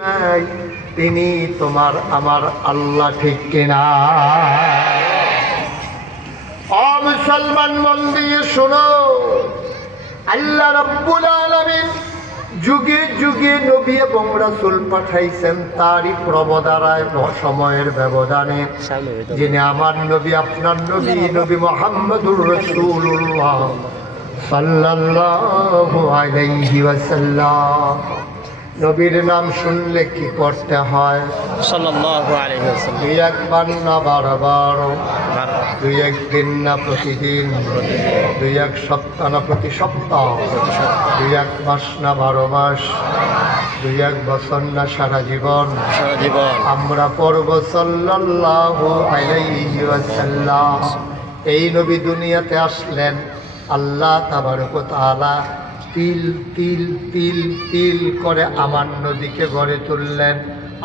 নাই, তিনি তোমার আমার আল্লাহ, ঠিক কিনা? ও মুসলমান, মন দিয়ে শোনো, আল্লাহ রাব্বুল আলামিন যুগে যুগে নবী এবং রাসূল পাঠাইছেন তারই প্রবদারায় সময়ের ব্যবধানে। যিনি আমার নবী, আপনার নবী, নবী মুহাম্মদুর রাসূলুল্লাহ সাল্লাল্লাহু আলাইহি ওয়াসাল্লাম। নবীর নাম শুনলে কি করতে হয়? সাল্লাল্লাহু আলাইহি ওয়াসাল্লাম। দুই একবার না বারবার, দুই একদিন না প্রতিদিন, দুই এক সপ্তাহ না প্রতি সপ্তাহ, দুই এক মাস না 12 মাস, দুই এক বছর না সারা জীবন আমরা পড়ব সাল্লাল্লাহু আলাইহি ওয়াসাল্লাম। এই নবী দুনিয়াতে আসলেন, আল্লাহ তাবারক ওয়া তাআলা তিল তিল তিল তিল করে আমার নবীকে গড়ে তুললেন।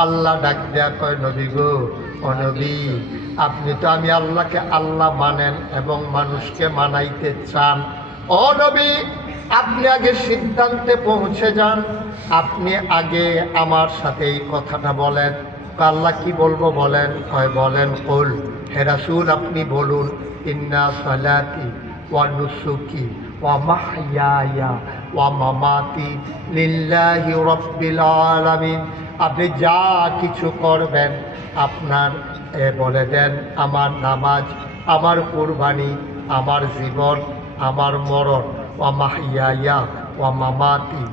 আল্লাহ ডাক দেয়া কয়, নবী গো, ও নবী, আপনি তো আমি আল্লাহকে আল্লাহ মানেন এবং মানুষকে মানাইতে চান। ও নবী, আপনি আগে সিদ্ধান্তে পৌঁছে যান, আপনি আগে আমার সাথে এই কথাটা বলেন। আল্লাহ কি বলবো বলেন? কয় বলেন, কুল, হে রাসূল আপনি বলুন, ইন্না সালাতি ওয়া নুসুকি ওয়া মাহইয়ায়া ওয়া মামাতি লিল্লাহি রাব্বিল আলামিন। আপনি যা কিছু করবেন আপনার বলে দেন, আমার নামাজ, আমার কুরবানি, আমার জীবন, আমার মরণ, ওয়া মাহইয়ায়া ওয়া মামাতি,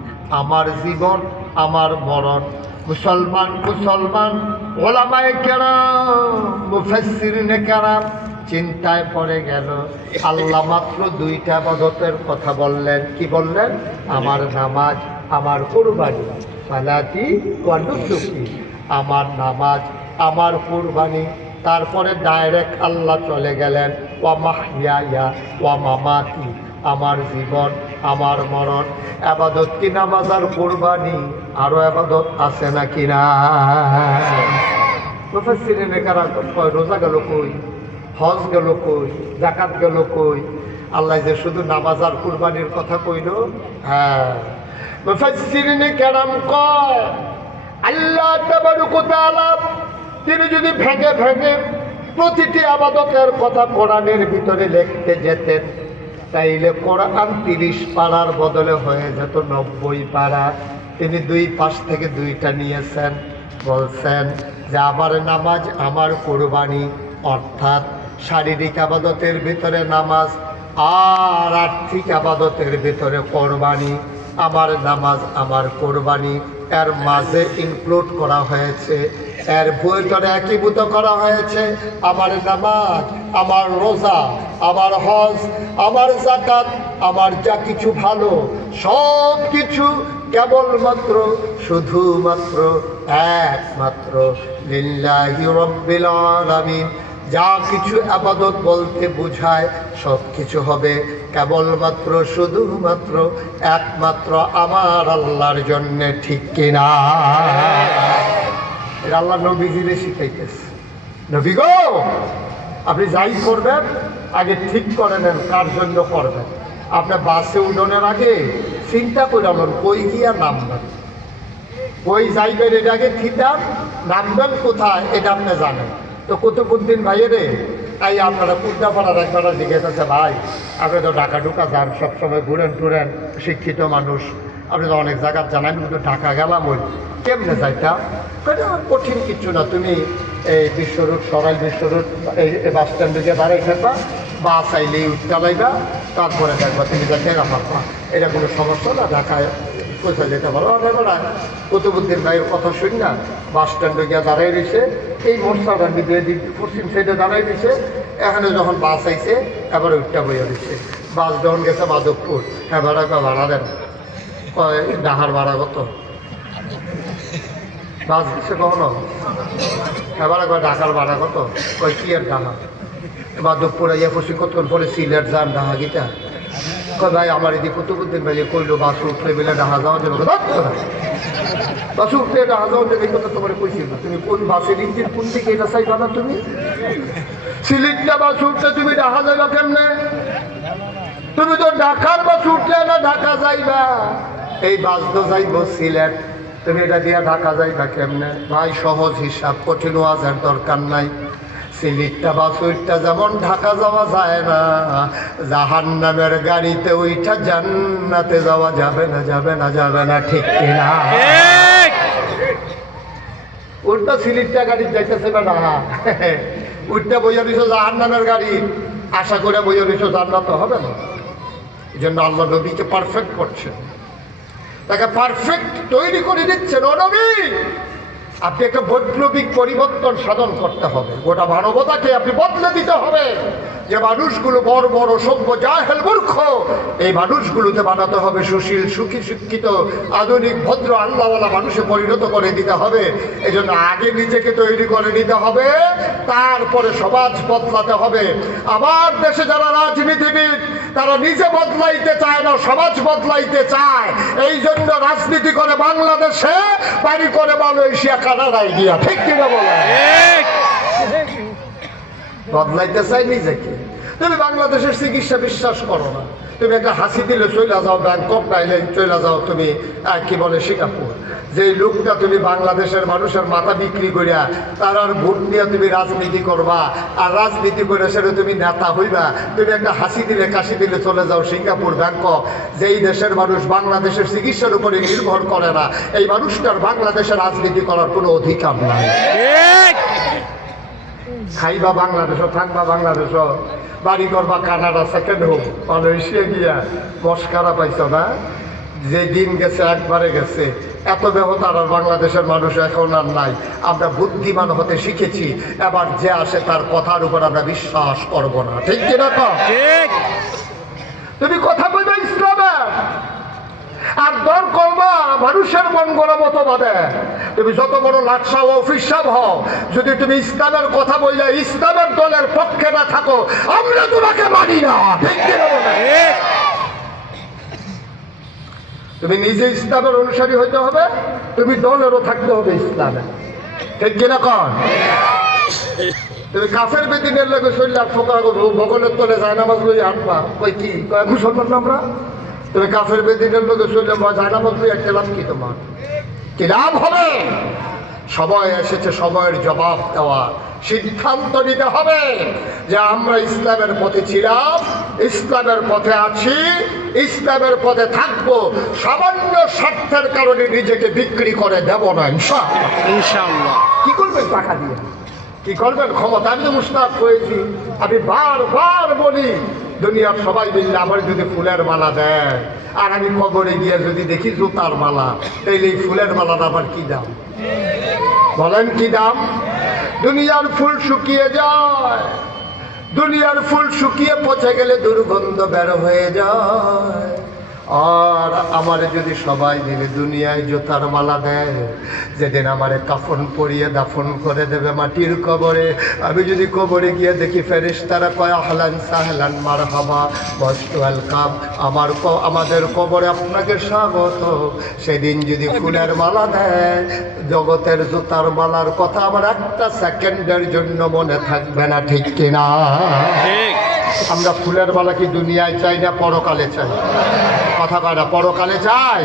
আমার জীবন, আমার মরণ। মুসলমান মুসলমান ওলামায়ে কেরাম, মুফাসসিরিনে কেরাম চিন্তায় পড়ে গেল। আল্লাহ মাত্র দুইটা ইবাদতের কথা বললেন। কি বললেন? আমার নামাজ, আমার কুরবানি, সালাতি ওয়া নুসুকি, আমার নামাজ, আমার কুরবানি। তারপরে ডাইরেক্ট আল্লাহ চলে গেলেন, ওয়া মাহইয়ায়া ওয়া মামাতি, আমার জীবন, আমার মরণ। ইবাদত কি নামাজ আর কুরবানি? আরো ইবাদত আছে নাকি না? মুফাসসিরিনে কেরাম কয়, রোজা গেল কই, হজ গেল কই, যাকাত গেল কই? আল্লাহ যে শুধু নামাজ আর কুরবানির কথা কইল। হ্যাঁ, মুফাসসিরিনে কেরাম কয়, আল্লাহ তাবারক ওয়া তাআলা তিনি যদি ভেঙে ভেঙে প্রতিটি ইবাদতের কথা কোরআনের ভিতরে লিখতে যেতেন, তাইলে কোরআন 30 পারার বদলে হয়ে যেত 90 পারা। তিনি দুই পাশ থেকে দুইটা নিয়েছেন, বলছেন যে আমার নামাজ, আমার কুরবানি, অর্থাৎ শারীরিক আবাদতের ভিতরে নামাজ আর আর্থিক আবাদতের ভিতরে কোরবানি। আমার নামাজ, আমার কোরবানি এর মাঝে ইনক্লুড করা হয়েছে, এর ভিতরে একীভূত করা হয়েছে আমার নামাজ, আমার রোজা, আমার হজ, আমার যাকাত, আমার যা কিছু ভালো সব কিছু কেবলমাত্র শুধুমাত্র একমাত্র লিল্লাহি রাব্বিল আলামিন। যা কিছু ইবাদত বলতে বোঝায় সব কিছু হবে কেবলমাত্র শুধুমাত্র একমাত্র আমার আল্লাহর জন্যে, ঠিক কিনা? এটা আল্লাহ নবীজিরে শিখাইতেছে। নবী গো, আপনি যাই করবেন আগে ঠিক করে নেন কার জন্য করবেন। আপনি বাসে উঠোনের আগে চিন্তা করে নেন কই গিয়া নামবেন, কই যাইবেন এটা আগে ঠিকান, নামবেন কোথায় এটা আপনি জানেন। তো কুতুবউদ্দিন ভাইয়েরে তাই আপনারা কুদ্দাপাড়ার একবার জিজ্ঞেস, ভাই আপনি তো ঢাকা ঢুকা যান, সবসময় ঘুরেন টুরেন, শিক্ষিত মানুষ, আপনি তো অনেক জায়গা জানান, কিন্তু ঢাকা গেলাম ওই কেমনে যাইতাম? কঠিন কিছু না, তুমি এই বিশ্ব রোড, সরাইল বিশ্ব রোড, এই বাস স্ট্যান্ডে গিয়ে দাঁড়াই থাকবা, বাস আইলেই চালাইবা, তারপরে দেখবা তুমি যাতে পারবা, এটা কোনো সমস্যা না, ঢাকায় কোথায় যেতে পারো। এবার কুতুবউদ্দিন ভাইয়ের কথা শুনি না, বাস স্ট্যান্ডে গিয়ে দাঁড়াই রয়েছে, এই মোটরসাইকেল দিক পশ্চিম সাইডে দাঁড়াই দিছে। এখানে যখন বাস আইছে এবার উঠটা বইয়া দিচ্ছে। বাস যখন গেছে মাধবপুর, হ্যাঁ ভাড়া ভাড়া দেন, ডাহার ভাড়া কত? বাস দিচ্ছে কখনো? এবার একবার ঢাকার ভাড়া কত? কয় কি আর ডাহা? মাধবপুরে ইয়ে পড়ছি, কতক্ষণ পরে সিলেট যান ডাহা গীতা। কয় ভাই আমার এদিকে কুতুবউদ্দিন ভাই কইলো বাস উঠলে বেলে ডাহা যাওয়া যাবে, বাস উঠলে ডাহা যাওয়া যাবে, কথা তোমার কইছিল। তুমি কোন বাসের ইঞ্জিন কোন দিকে এটা চাইবা না? তুমি সিলেটটা বাস উঠলে তুমি ডাহা যাইবা কেমনে? তুমি তো ঢাকার বাস উঠলে না ঢাকা যাইবা। এই বাস তো যাইব সিলেট, তুমি এটা দিয়ে ঢাকা যাইবা কেমনে? ভাই সহজ হিসাব, কঠিন ওয়াজের দরকার নাই। সিলিটটা বা সুইটটা যেমন ঢাকা যাওয়া যায় না, জাহান্নামের গাড়িতে ওইটা জান্নাতে যাওয়া যাবে না, যাবে না, যাবে না, ঠিক কিনা? উল্টা সিলিটটা গাড়ি যাইতেছে না, উল্টা বইয়া দিছো জাহান্নামের গাড়ি, আশা করে বইয়া দিছো জান্নাত হবে না। এই জন্য আল্লাহ নবীকে পারফেক্ট করছেন, তাকে পারফেক্ট তৈরি করে দিচ্ছেন। ও নবী, আপনি একটা বৈপ্লবিক পরিবর্তন সাধন করতে হবে, গোটা মানবতাকে আপনি বদলে দিতে হবে। যে মানুষগুলো বড় বড় সভ্য জাহেল মূর্খ, এই মানুষগুলোতে বানাতে হবে সুশীল, সুখী, শিক্ষিত, আধুনিক, ভদ্র, আল্লাহওয়ালা মানুষে পরিণত করে দিতে হবে। এই জন্য আগে নিজেকে তৈরি করে নিতে হবে, তারপরে সমাজ বদলাতে হবে। আমার দেশে যারা রাজনীতিবিদ, তারা নিজে বদলাইতে চায় না, সমাজ বদলাইতে চায়। এই জন্য রাজনীতি করে বাংলাদেশে, বাড়ি করে মালয়েশিয়া, কানাডায় গিয়া, ঠিক কিনা বলে? বদলাইতে চাই নিজেকে। তুমি বাংলাদেশের চিকিৎসা বিশ্বাস করো না, তুমি একটা হাসি দিলে চলে যাও ব্যাংকক, নাইলে চলে যাও তুমি কি বলে সিঙ্গাপুর। যে লোকটা তুমি বাংলাদেশের মানুষের মাথা বিক্রি করিয়া তার আর ভোট নিয়ে তুমি রাজনীতি করবা, আর রাজনীতি করে সেটা তুমি নেতা হইবা, তুমি একটা হাসি দিলে কাশি দিলে চলে যাও সিঙ্গাপুর, ব্যাংকক। যেই দেশের মানুষ বাংলাদেশের চিকিৎসার উপরে নির্ভর করে না, এই মানুষটার বাংলাদেশে রাজনীতি করার কোনো অধিকার নাই। খাইবা বাংলাদেশও, থাকবা বাংলাদেশও, বাড়ি করবা কানাডা, সেকেন্ড হোম, মালয়েশিয়া গিয়া মস্কারা পাইছ না? যে দিন গেছে একবারে গেছে। এত ব্যবহার আর বাংলাদেশের মানুষ এখন আর নাই। আমরা বুদ্ধিমান হতে শিখেছি, এবার যে আসে তার কথার উপর আমরা বিশ্বাস করব না, ঠিক কিনা? তুমি কথা কইবে ইসলামের, আর দর করবা মানুষের মঙ্গল মতবাদে। তুমি যত বড় লাটসা ও অফিস সাহেব হও, যদি তুমি ইসলামের কথা বললে ইসলামের দলের পক্ষে না থাকো, আমরা তোমাকে মানি না, ঠিক কিনা বলে? তুমি নিজে ইসলামের অনুসারী হইতে হবে, তুমি দলেরও থাকতে হবে ইসলামে, ঠিক কিনা? কন তুমি কাফের বেদিনের লোক শরীর ফোকা ভগলের তলে যায় নামাজ লই আনবা, কই কি মুসলমান আমরা? তুমি কাফের বেদিনের লোকের শরীরে যায় নামাজ লই একটা লাভ কি? তোমার কি লাভ হবে? সময় এসেছে সময়ের জবাব দেওয়া, সিদ্ধান্ত নিতে হবে যে আমরা ইসলামের পথে ছিলাম, ইসলামের পথে আছি, ইসলামের পথে থাকবো। সামান্য স্বার্থের কারণে নিজেকে বিক্রি করে দেব না, ইনশাআল্লাহ। কি করবেন টাকা দিয়ে? কি করবেন ক্ষমতা? আমি তো মুস্তাক হয়েছি, আমি বারবার বলি, দুনিয়ার সবাই মিললে আমার যদি ফুলের মালা দেয়, আর আমি কবরে গিয়ে যদি দেখি জুতার মালা, তাইলে এই ফুলের মালাটা আবার কি দাম? বলেন কি দাম? দুনিয়ার ফুল শুকিয়ে যায়, দুনিয়ার ফুল শুকিয়ে পচে গেলে দুর্গন্ধ বের হয়ে যায়। আর আমারে যদি সবাই মিলে দুনিয়ায় জুতার মালা দেয়, যেদিন আমারে কাফন পরিয়ে দাফন করে দেবে মাটির কবরে, আমি যদি কবরে গিয়ে দেখি ফেরেশতারা কয় আহলান সাহলান মারহাবা মোস্ট ওয়েলকাম, আমাদের কবরে আপনাকে স্বাগত, সেদিন যদি ফুলের মালা দেয়, জগতের জুতার মালার কথা আমার একটা সেকেন্ডের জন্য মনে থাকবে না, ঠিক কিনা? আমরা ফুলের মালা কি দুনিয়ায় চাই না পরকালে চাই? কথা কয় না, পরকালে চাই।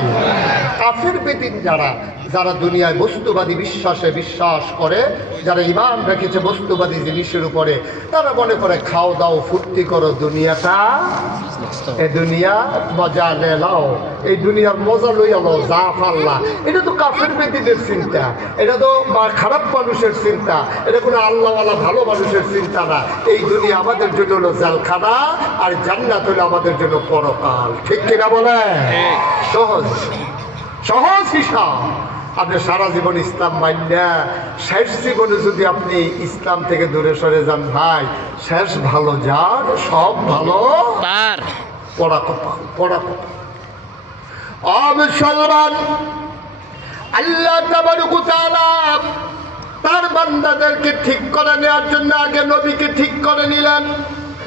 কাফের বেদিন যারা, যারা দুনিয়ায় বস্তুবাদী বিশ্বাসে বিশ্বাস করে, যারা ঈমান রেখেছে বস্তুবাদী জিনিসের উপরে, তারা মনে করে খাও দাও ফুর্তি করো, দুনিয়াটা এই দুনিয়া মজা লেলাও, এই দুনিয়ার মজা লইয়া লো, যা ফাল্লা। এটা তো কাফের বেদিনের চিন্তা, এটা তো খারাপ মানুষের চিন্তা, এটা কোনো আল্লাহওয়ালা ভালো মানুষের চিন্তা না। এই দুনিয়া আমাদের জন্য হলো জেলখানা, আর জান্নাত হলো আমাদের জন্য পরকাল, ঠিক কিনা বলে? সহজ সহজ হিসাব। আপনি সারা জীবন ইসলাম মাইনা শেষ জীবনে যদি আপনি ইসলাম থেকে দূরে সরে যান, ভাই শেষ ভালো যার, সব ভালো তার। পড়া কথা, পড়া কথা। মুসলমান, আল্লাহ তাবারক ওয়া তাআলা তার বান্দাদেরকে ঠিক করে নেওয়ার জন্য আগে নবীকে ঠিক করে নিলেন।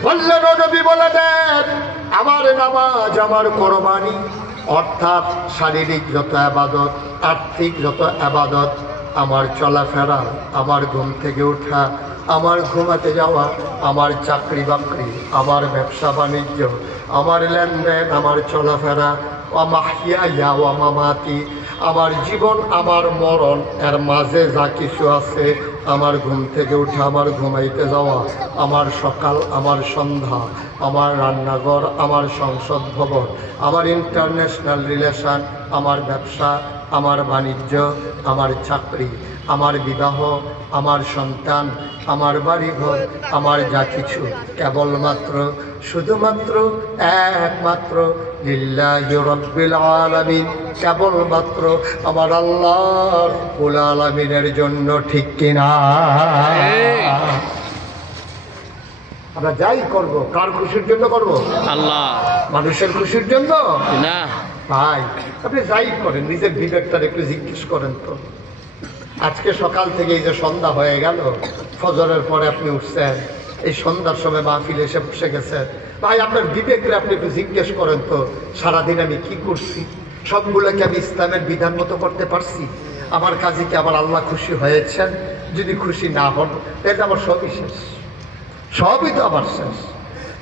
বললেন, ও নবী বলে দেন, আমার নামাজ, আমার কোরবানি, অর্থাৎ শারীরিক যত আবাদত, আর্থিক যত আবাদত, আমার চলাফেরা, আমার ঘুম থেকে ওঠা, আমার ঘুমাতে যাওয়া, আমার চাকরি বাকরি, আমার ব্যবসা বাণিজ্য, আমার লেনদেন, আমার চলাফেরা, ওয়া মাহইয়া ওয়া মামাতি, আমার জীবন, আমার মরণ, এর মাঝে যা কিছু আছে, আমার ঘুম থেকে উঠে আমার ঘুমাইতে যাওয়া, আমার সকাল, আমার সন্ধ্যা, আমার রান্নাঘর, আমার সংসদ ভবন, আমার ইন্টারন্যাশনাল রিলেশন, আমার ব্যবসা, আমার বাণিজ্য, আমার চাকরি, আমার বিবাহ, আমার সন্তান, আমার বাড়িঘর, আমার যা কিছু কেবলমাত্র, শুধুমাত্র, একমাত্র লিল্লাহি রাব্বিল আলামিন, কেবলমাত্র আমার আল্লাহ রাব্বুল আলামিনের জন্য, ঠিক কিনা? আমরা যাই করব কার খুশির জন্য করব? আল্লাহ। মানুষের খুশির জন্য না। ভাই, আপনি যাই করেন নিজের বিবেকটার একটু জিজ্ঞেস করেন তো। আজকে সকাল থেকে এই যে সন্ধ্যা হয়ে গেল, ফজরের পরে আপনি উঠছেন, এই সন্ধ্যার সময় মাহফিল এসে বসে গেছেন, ভাই আপনার বিবেকরে আপনি একটু জিজ্ঞেস করেন তো, সারাদিন আমি কি করছি? সবগুলোকে আমি ইসলামের বিধান মতো করতে পারছি? আমার কাজে কি আমার আল্লাহ খুশি হয়েছেন? যদি খুশি না হন, তাহলে আমার সবই শেষ, সবই তো আমার শেষ।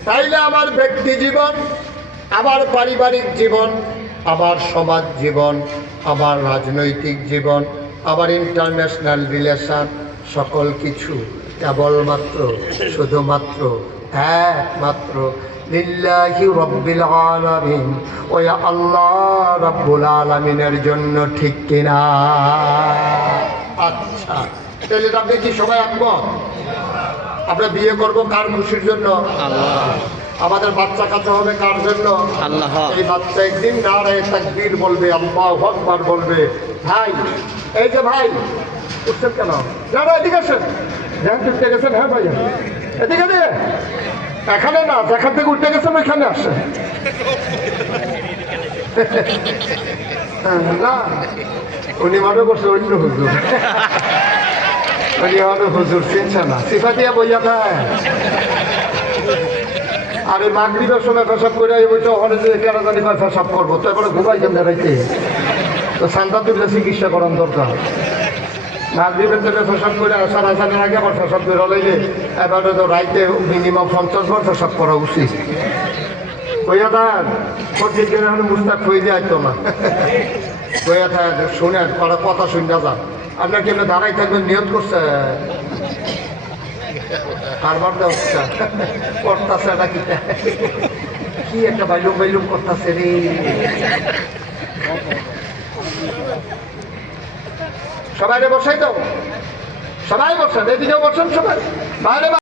তাইলে আমার ব্যক্তি জীবন, আমার পারিবারিক জীবন, আমার সমাজ জীবন, আমার রাজনৈতিক জীবন, আমার ইন্টারন্যাশনাল রিলেশন, সকল কিছু কেবলমাত্র, শুধুমাত্র, একমাত্র লিল্লাহি রাব্বিল আলামিন, ওই আল্লাহ রাব্বুল আলামিনের জন্য, ঠিক কিনা? আচ্ছা, তাহলে আপনি কি সবাই একমত? আমরা বিয়ে করব কার খুশির জন্য? আল্লাহ। আমাদের বাচ্চা কাচ্চা হবে কার জন্য? আল্লাহ। এই বাচ্চা একদিন নারায়ে তাকবীর বলবে, আল্লাহু আকবার বলবে। ভাই, এই যে ভাই উঠছেন কেন? যারা এদিকে আসেন, যেখান থেকে উঠতে গেছেন, হ্যাঁ ভাই এদিকে দে, এখানে না, যেখান থেকে উঠতে গেছেন ওইখানে আসেন। না, উনি মনে করছে অন্য হুজুর, উনি হলো হুজুর, চিনছে না, সিফা দিয়া বইয়া খায়। আর এই মাগরিবের সময় পেশাব করে বলছে, ওখানে যে কেন জানি পেশাব করবো, তো এবারে ঘুমাই কেন রাইতে? তো সান্তা তুলে চিকিৎসা করার দরকার। মাগরিবের থেকে পেশাব করে আসার আসানের আগে আবার পেশাব করে লাইলে এবারে তো রাইতে মিনিমাম 50 বার পেশাব করা উচিত। কইয়া থাক, প্রত্যেক দিন এখন মুস্তাক হয়ে যায় তো না। কইয়া থাক, শুনে কথা শুনে যান। আপনার কি দাঁড়াই থাকবেন নিয়ত করছে? কারবার দেওয়া করতেছে নাকি? কি একটা বাইলুম বাইলুম করতেছে রে। সবাই বসাই দাও, সবাই বসেন, এদিকেও বসেন সবাই, বাইরে